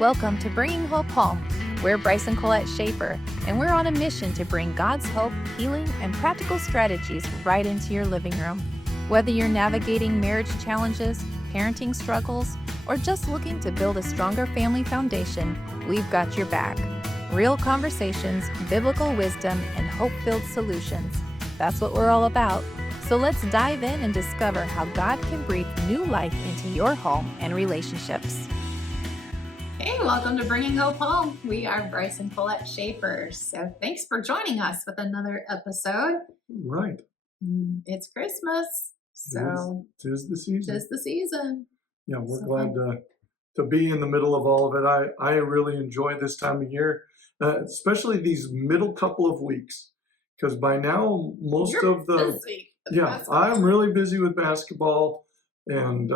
Welcome to Bringing Hope Home. We're Bryce and Colette Schaefer, and we're on a mission to bring God's hope, healing, and practical strategies right into your living room. Whether you're navigating marriage challenges, parenting struggles, or just looking to build a stronger family foundation, we've got your back. Real conversations, biblical wisdom, and hope-filled solutions. That's what we're all about. So let's dive in and discover how God can breathe new life into your home and relationships. Hey, welcome to Bringing Hope Home. We are Bryce and Colette Schaefer. So thanks for joining us with another episode. Right. It's Christmas. So tis the season. Tis the season. Yeah, we're glad to be in the middle of all of it. I really enjoy this time of year, especially these middle couple of weeks, because by now You're busy with basketball. I'm really busy with basketball and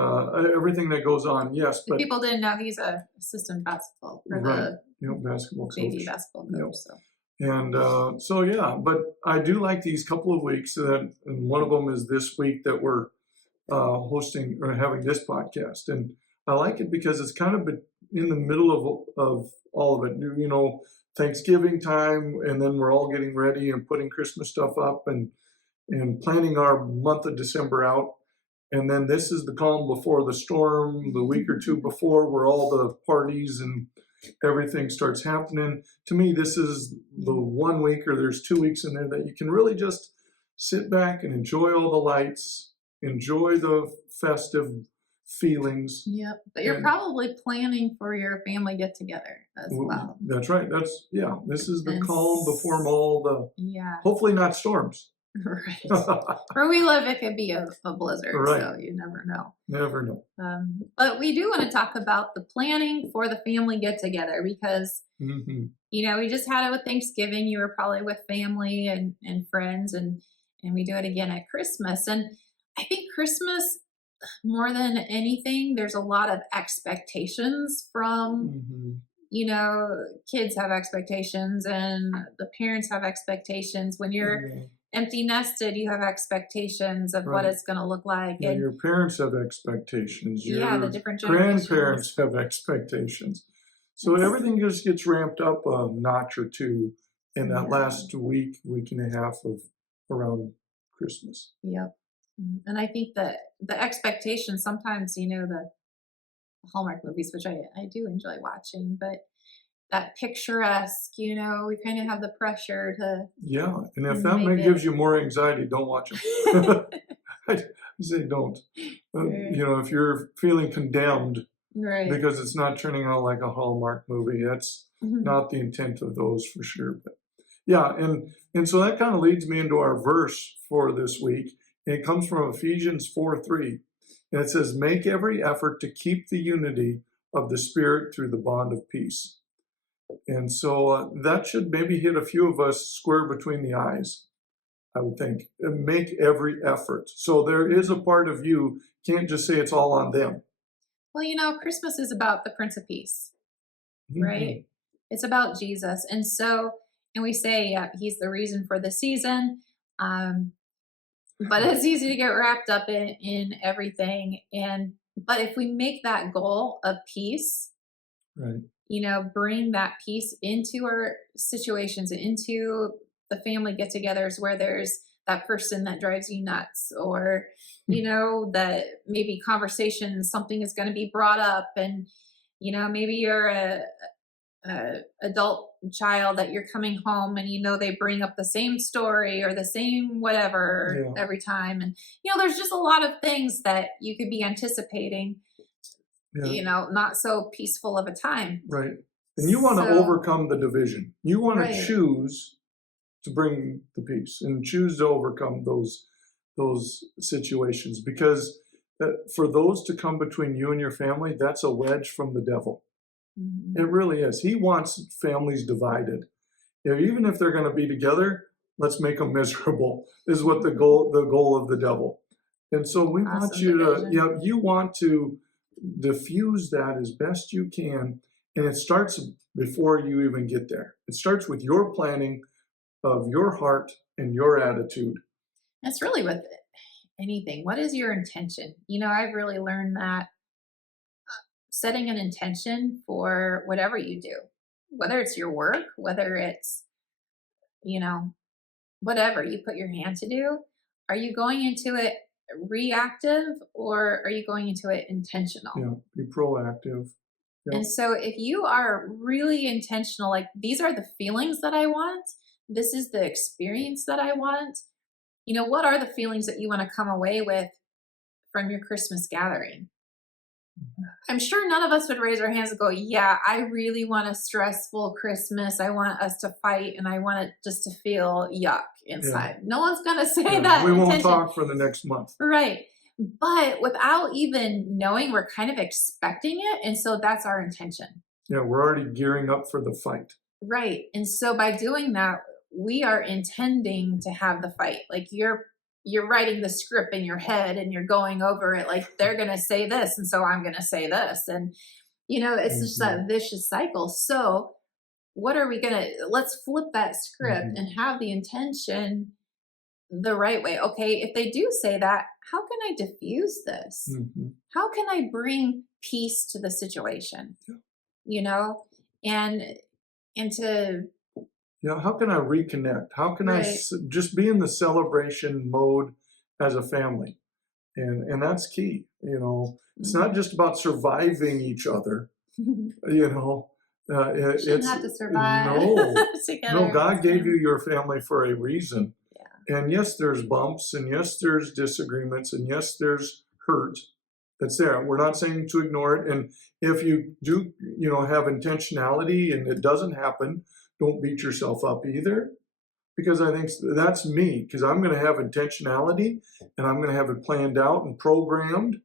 everything that goes on. Yes, but people didn't know he's a assistant basketball for the basketball coach. JV basketball coach. Yep. So. And but I do like these couple of weeks, and one of them is this week that we're hosting or having this podcast, and I like it because it's kind of in the middle of all of it. You know, Thanksgiving time, and then we're all getting ready and putting Christmas stuff up and planning our month of December out. And then this is the calm before the storm, the week or two before, where all the parties and everything starts happening. To me, this is the 1 week, or there's 2 weeks in there that you can really just sit back and enjoy all the lights, enjoy the festive feelings. Yep, but you're probably planning for your family get together as well. That's right. This is the calm before all the, hopefully not storms. Right. Where we live, it could be a blizzard, right. So you never know. Never know. But we do want to talk about the planning for the family get-together because, you know, we just had it with Thanksgiving. You were probably with family and friends, and we do it again at Christmas. And I think Christmas, more than anything, there's a lot of expectations from, you know, kids have expectations and the parents have expectations. When you're empty nested, you have expectations of what it's going to look like. Yeah, and your parents have expectations. The different generations. Grandparents have expectations. So everything just gets ramped up a notch or two in that last week and a half of around Christmas. Yep. And I think that the expectations sometimes, you know, the Hallmark movies, which I do enjoy watching, but that picturesque, you know, we kind of have the pressure to. Yeah, and if that gives you more anxiety, don't watch them. I say don't. You know, if you're feeling condemned because it's not turning out like a Hallmark movie, that's not the intent of those for sure. But yeah, and so that kind of leads me into our verse for this week. And it comes from Ephesians 4:3. And it says, "Make every effort to keep the unity of the Spirit through the bond of peace." And so that should maybe hit a few of us square between the eyes, I would think. And make every effort. So there is a part of you, can't just say it's all on them. Well, you know, Christmas is about the Prince of Peace, right? It's about Jesus. And we say he's the reason for the season. But it's easy to get wrapped up in everything. But if we make that goal of peace, you know, bring that peace into our situations, into the family get-togethers where there's that person that drives you nuts, or, you know, that maybe conversation, something is going to be brought up, and, you know, maybe you're a adult child that you're coming home and, you know, they bring up the same story or the same whatever every time. And, you know, there's just a lot of things that you could be anticipating, you know, not so peaceful of a time. Right. And you want to overcome the division. You want to choose to bring the peace and choose to overcome those situations, because for those to come between you and your family, that's a wedge from the devil. It really is. He wants families divided. Even if they're going to be together, let's make them miserable, is what the goal of the devil. And so we want you to, you want to diffuse that as best you can. And it starts before you even get there. It starts with your planning of your heart and your attitude. That's really with anything. What is your intention? You know, I've really learned that setting an intention for whatever you do, whether it's your work, whether it's, you know, whatever you put your hand to do, are you going into it reactive or are you going into it intentional? Yeah, be proactive. Yep. And so if you are really intentional, like these are the feelings that I want, this is the experience that I want, what are the feelings that you want to come away with from your Christmas gathering? I'm sure none of us would raise our hands and go, yeah, I really want a stressful Christmas. I want us to fight and I want it just to feel yuck Yeah. inside. No one's going to say Yeah. that We won't intention. talk for the next month. Right. But without even knowing, we're kind of expecting it. And so that's our intention. Yeah, we're already gearing up for the fight. Right. And so by doing that, we are intending to have the fight. Like you're writing the script in your head and you're going over it like they're going to say this and so I'm going to say this and it's just that vicious cycle. So what are we going to let's flip that script and have the intention the right way. Okay, if they do say that, how can I diffuse this? How can I bring peace to the situation? You know, and to how can I reconnect? How can I just be in the celebration mode as a family? And that's key. It's not just about surviving each other. Shouldn't have to survive. No, God gave you your family for a reason. And yes, there's bumps, and yes, there's disagreements, and yes, there's hurt that's there. We're not saying to ignore it. And if you do, have intentionality and it doesn't happen, don't beat yourself up either. Because I think that's me, because I'm going to have intentionality and I'm going to have it planned out and programmed,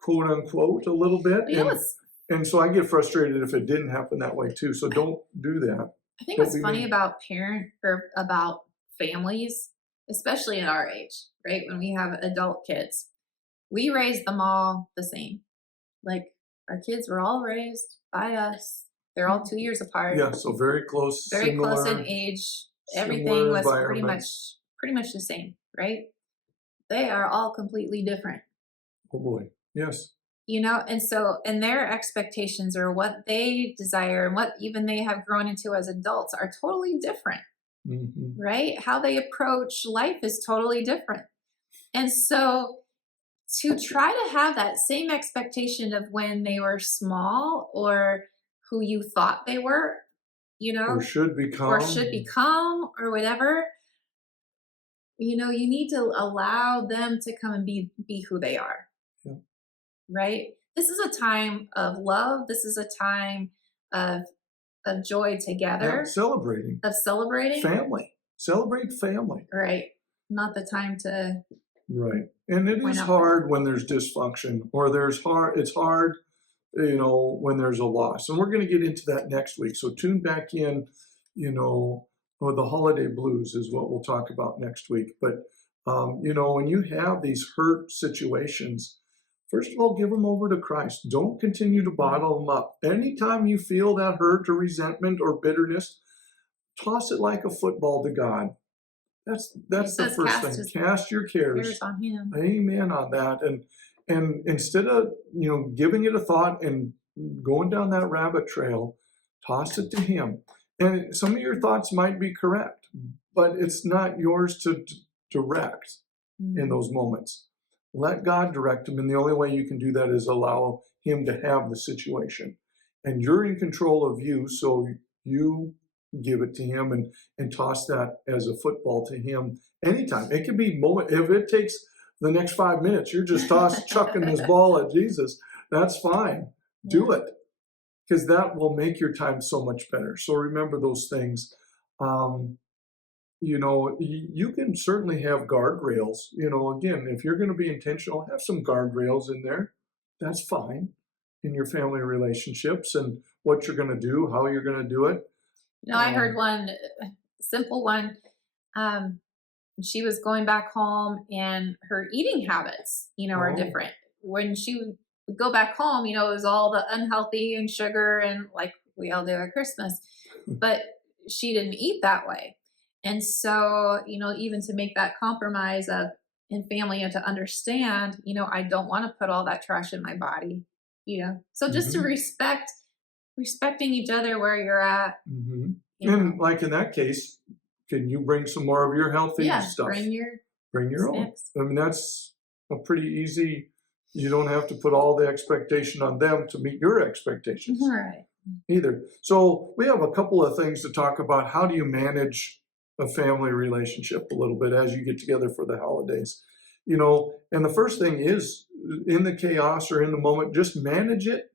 quote unquote, a little bit. And so I get frustrated if it didn't happen that way too. So don't do that. I think what's funny about about families, especially at our age, right? When we have adult kids, we raise them all the same. Like our kids were all raised by us. They're all 2 years apart. Yeah, so very close. Very close in age. Everything was pretty much the same, right? They are all completely different. Oh boy, yes. And their expectations or what they desire and what even they have grown into as adults are totally different. Right? How they approach life is totally different. And so to try to have that same expectation of when they were small or who you thought they were, or should become or whatever, you need to allow them to come and be who they are. Yeah. Right? This is a time of love. This is a time of joy together. Celebrating. Of celebrating. Family. Celebrate family. Right. Not the time to. Right. And it is hard when there's dysfunction or it's hard, when there's a loss. And we're going to get into that next week. So tune back in, or the holiday blues is what we'll talk about next week. But, when you have these hurt situations, first of all, give them over to Christ. Don't continue to bottle them up. Anytime you feel that hurt or resentment or bitterness, toss it like a football to God. That's the first thing. Cast your cares on Him. Amen on that. And instead of giving it a thought and going down that rabbit trail, toss it to Him. And some of your thoughts might be correct, but it's not yours to direct in those moments. Let God direct them, and the only way you can do that is allow Him to have the situation. And you're in control of you, so you give it to Him and toss that as a football to Him anytime. It can be moment. If it takes the next 5 minutes, you're just chucking this ball at Jesus, that's fine. Do it, because that will make your time so much better. So remember those things. You can certainly have guardrails. Again, if you're going to be intentional, have some guardrails in there. That's fine in your family relationships and what you're going to do, how you're going to do it. I heard one simple one. She was going back home and her eating habits, are different. When she would go back home, it was all the unhealthy and sugar and like we all do at Christmas, but she didn't eat that way. And so, even to make that compromise in family and to understand, I don't want to put all that trash in my body. So just to Hmm. respecting each other where you're at, Hmm. you know. And like in that case, can you bring some more of your healthy Yeah, stuff? bring your Bring your own. snacks. I mean, that's a pretty easy, you don't have to put all the expectation on them to meet your expectations Right. either. So we have a couple of things to talk about. How do you manage a family relationship a little bit as you get together for the holidays? And the first thing is in the chaos or in the moment, just manage it,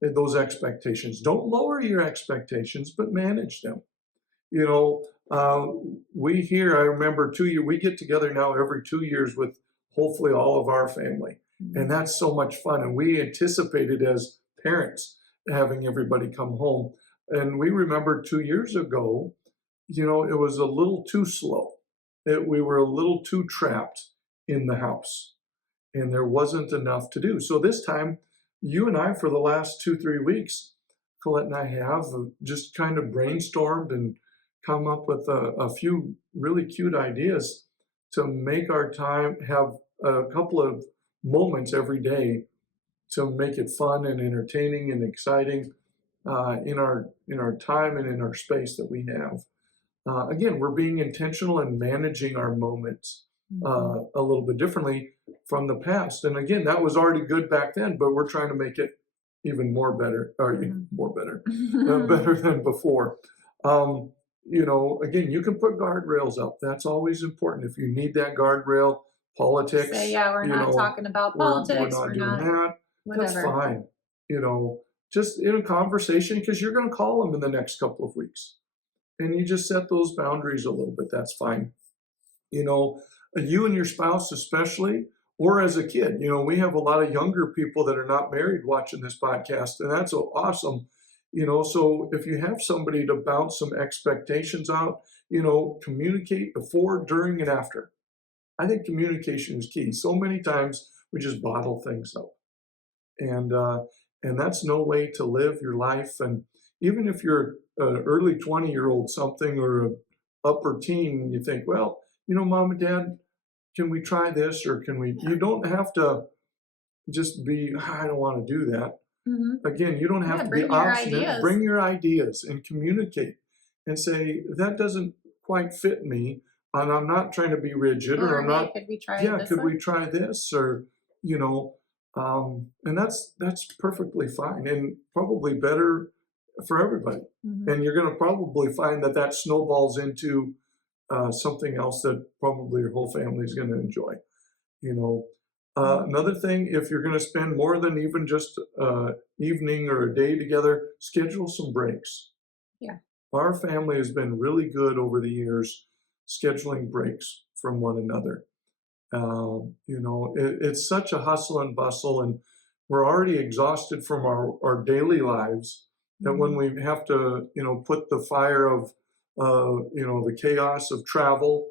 those expectations. Don't lower your expectations, but manage them. You know, uh, I remember 2 years, we get together now every 2 years with hopefully all of our family. And Mhm. that's so much fun. And we anticipated as parents having everybody come home. And we remember 2 years ago, it was a little too slow. We were a little too trapped in the house and there wasn't enough to do. So this time, you and I, for the last 2, 3 weeks, Colette and I have just kind of brainstormed and come up with a few really cute ideas to make our time have a couple of moments every day to make it fun and entertaining and exciting in our time and in our space that we have. Again, we're being intentional and managing our moments Mhm. a little bit differently from the past. And again, that was already good back then, but we're trying to make it even more better, or Mhm. more better, better than before. Again, you can put guardrails up. That's always important. If you need that guardrail, Say, politics, yeah, we're not talking about we're politics. We're not doing not that. That's whatever. fine. You know, just in a conversation because you're going to call them in the next couple of weeks and you just set those boundaries a little bit. That's fine. You know, you and your spouse, especially, or as a kid, we have a lot of younger people that are not married watching this podcast, and that's so awesome. So if you have somebody to bounce some expectations out, communicate before, during, and after. I think communication is key. So many times we just bottle things up and that's no way to live your life. And even if you're an early 20-year-old something or a upper teen, you think, well, mom and dad, can we try this or can we? Yeah. You don't have to just be, I don't want to do that. Hmm. Again, you don't have Yeah, to be bring your obstinate. ideas. Bring your ideas and communicate and say that doesn't quite fit me, and I'm not trying to be rigid, or Or, I'm hey, not. could we try it Yeah, this could way? we try this? Or you know, and that's perfectly fine and probably better for everybody. Hmm. And you're going to probably find that that snowballs into something else that probably your whole family is going to enjoy. You know, another thing, if you're going to spend more than even just evening or a day together, schedule some breaks. Yeah. Our family has been really good over the years scheduling breaks from one another. It's such a hustle and bustle, and we're already exhausted from our daily lives that when Hmm. we have to, put the fire of, the chaos of travel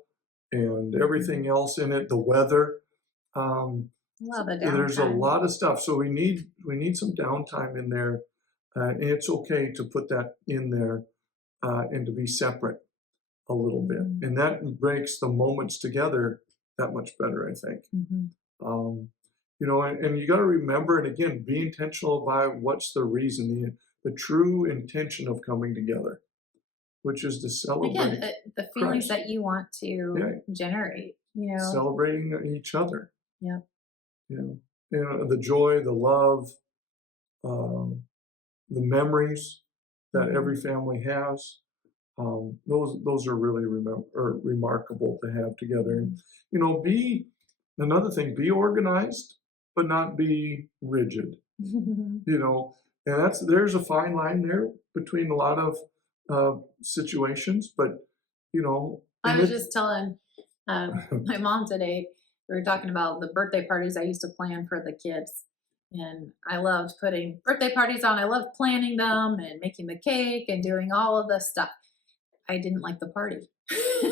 and Hmm. everything else in it, the weather, um, A lot of there's a downtime. lot of stuff. So we need some downtime in there, and it's okay to put that in there and to be separate a little bit, Hmm. and that makes the moments together that much better, I think. Hmm. Um, and you got to remember, and again, be intentional about what's the reason, the true intention of coming together, which is to Again, celebrate the feelings Christ. that you want to Yeah, generate. celebrating each other. Yeah. The joy, the love, um, the memories that Hmm. every family has. Those are really remarkable to have together. And Hmm. be another thing. Be organized, but not be rigid. You know, and there's a fine line there between a lot of situations. But I and was it. just telling my mom today, we were talking about the birthday parties I used to plan for the kids. And I loved putting birthday parties on. I loved planning them and making the cake and doing all of this stuff. I didn't like the party.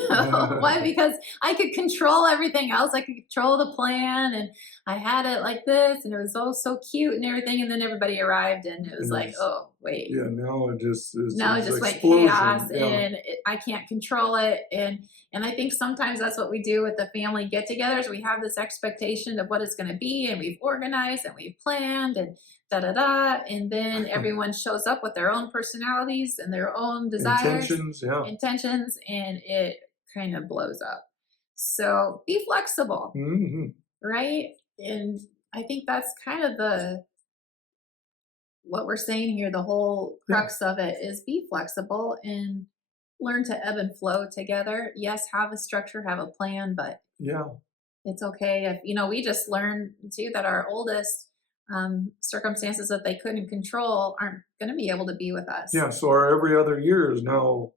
Why? Because I could control everything else. I could control the plan and I had it like this, and it was all so cute and everything, and then everybody arrived, and it was like, Yes. oh wait, Yeah, now it just is no, it this just went chaos, explosion. Yeah. and I can't control it. And I think sometimes that's what we do with the family get-togethers. We have this expectation of what it's going to be, and we've organized and we've planned and da da da, and then everyone shows up with their own personalities and their own desires, Intentions, yeah. intentions, and it kind of blows up. So be flexible, Hmm. right? And I think that's kind of the what we're saying here, the whole Yeah, crux of it is be flexible and learn to ebb and flow together. Yes, have a structure, have a plan, but yeah, it's okay if, we just learned too that our oldest circumstances that they couldn't control aren't going to be able to be with us. yeah. So our every other year is now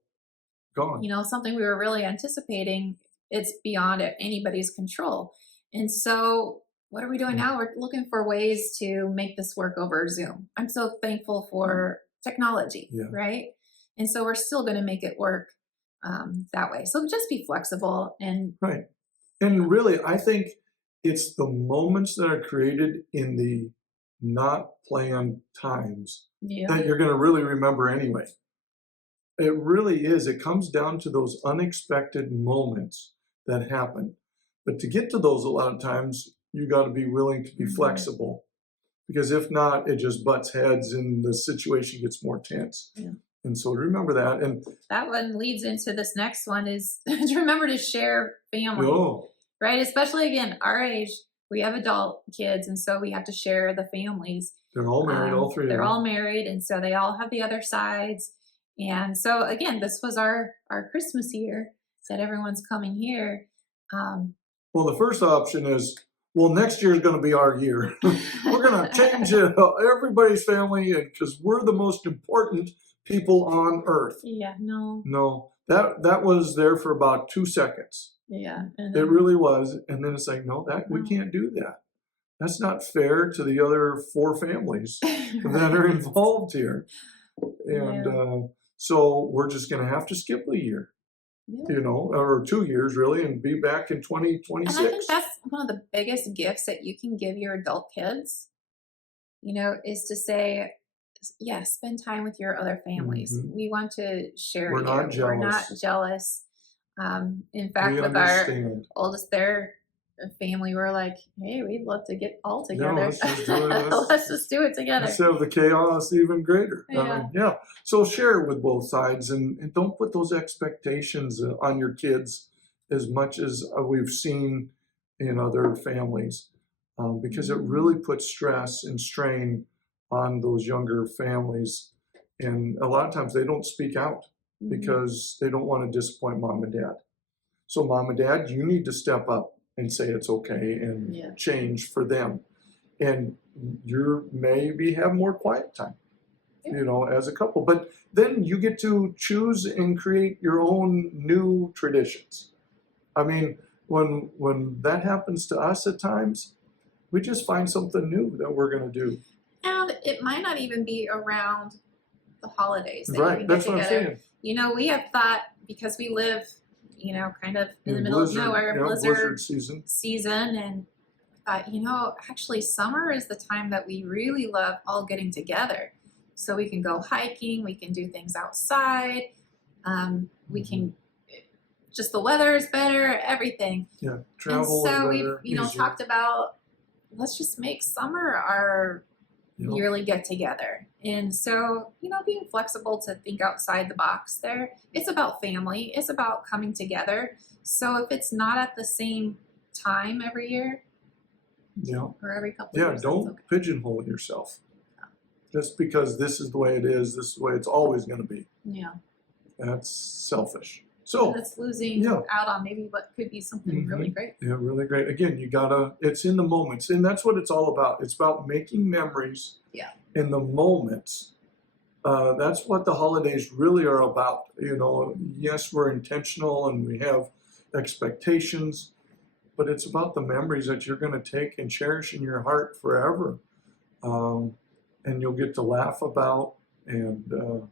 gone. Something we were really anticipating, it's beyond anybody's control. And so, what are we doing Mm. now? We're looking for ways to make this work over Zoom. I'm so thankful for technology, Yeah, right? And so, we're still going to make it work that way. So, just be flexible and, right. And really, I think it's the moments that are created in the not planned times yeah. that you're going to really remember anyway. It really is. It comes down to those unexpected moments that happen. But to get to those, a lot of times, you got to be willing to be Mhm. flexible, because if not, it just butts heads and the situation gets more tense. Yeah. And so remember that. And That one leads into this next one is to remember to share family, oh, right? Especially again, our age, we have adult kids, and so we have to share the families. they're all married, all three of They're them. all married, and so they all have the other sides. And so again, this was our Christmas year that everyone's coming here. Um, Well, the first option is, well, next year is going to be our year. We're going to change everybody's family because we're the most important people on earth. yeah, no, No, that was there for about 2 seconds. yeah, and It really was. And then it's like, no, that we no. can't do that. That's not fair to the other 4 families that Right. are involved here. And Yeah. so we're just going to have to skip a year, Yeah. or 2 years really, and be back in And I think 2026. that's one of the biggest gifts that you can give your adult kids, is to say, yeah, spend time with your other families. Mhm. We want to share We're you. not We're not jealous. jealous. In fact, We with our understand. oldest, their family, we're like, hey, we'd love to get all Yeah, together. let's just do it. Let's just do it together. Instead of the chaos, even greater. I Yeah. mean, yeah. So share it with both sides, and don't put those expectations on your kids as much as we've seen in other families, because it really puts stress and strain on those younger families. And a lot of times they don't speak out Mhm. because they don't want to disappoint mom and dad. So, mom and dad, you need to step up and say it's okay and Yeah. change for them. And you maybe have more quiet time, Yeah. as a couple. But then you get to choose and create your own new traditions. I mean, when that happens to us at times, we just find something new that we're going to do. And it might not even be around the holidays that you Right. can get That's what I'm together. saying. We have thought because we live, kind of in the middle Blizzard, of nowhere, blizzard season. season, and thought, actually summer is the time that we really love all getting together. So we can go hiking, we can do things outside, we can just the weather is better, everything. Yeah, And travel so is we've, better, easier. talked about let's just make summer our You know? yearly get together. And so, being flexible to think outside the box there. It's about family, it's about coming together. So if it's not at the same time every year Yeah. or every couple Yeah, of years, don't that's okay. pigeonhole yourself. Just because this is the way it is, this is the way it's always going to be. Yeah. That's selfish. So, That's losing yeah. out on maybe what could be something really Mhm. great. Yeah, really great. Again, it's in the moments. And that's what it's all about. It's about making memories Yeah. in the moments. That's what the holidays really are about. Yes, we're intentional and we have expectations, but it's about the memories that you're going to take and cherish in your heart forever. And you'll get to laugh about and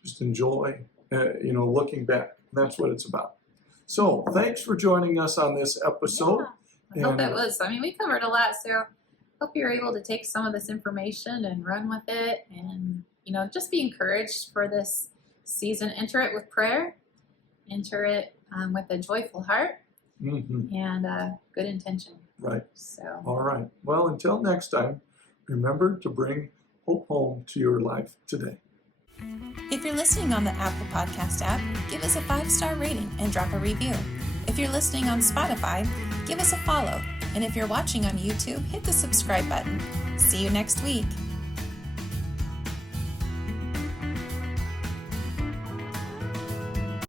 just enjoy, looking back. That's what it's about. So thanks for joining us on this episode. I hope it was. I mean, we covered a lot, so hope you're able to take some of this information and run with it, and just be encouraged for this season. Enter it with prayer, enter it with a joyful heart and good intention. Right. So. All right. Well, until next time, remember to bring hope home to your life today. If you're listening on the Apple Podcast app, give us a 5-star rating and drop a review. If you're listening on Spotify, give us a follow. And if you're watching on YouTube, hit the subscribe button. See you next week.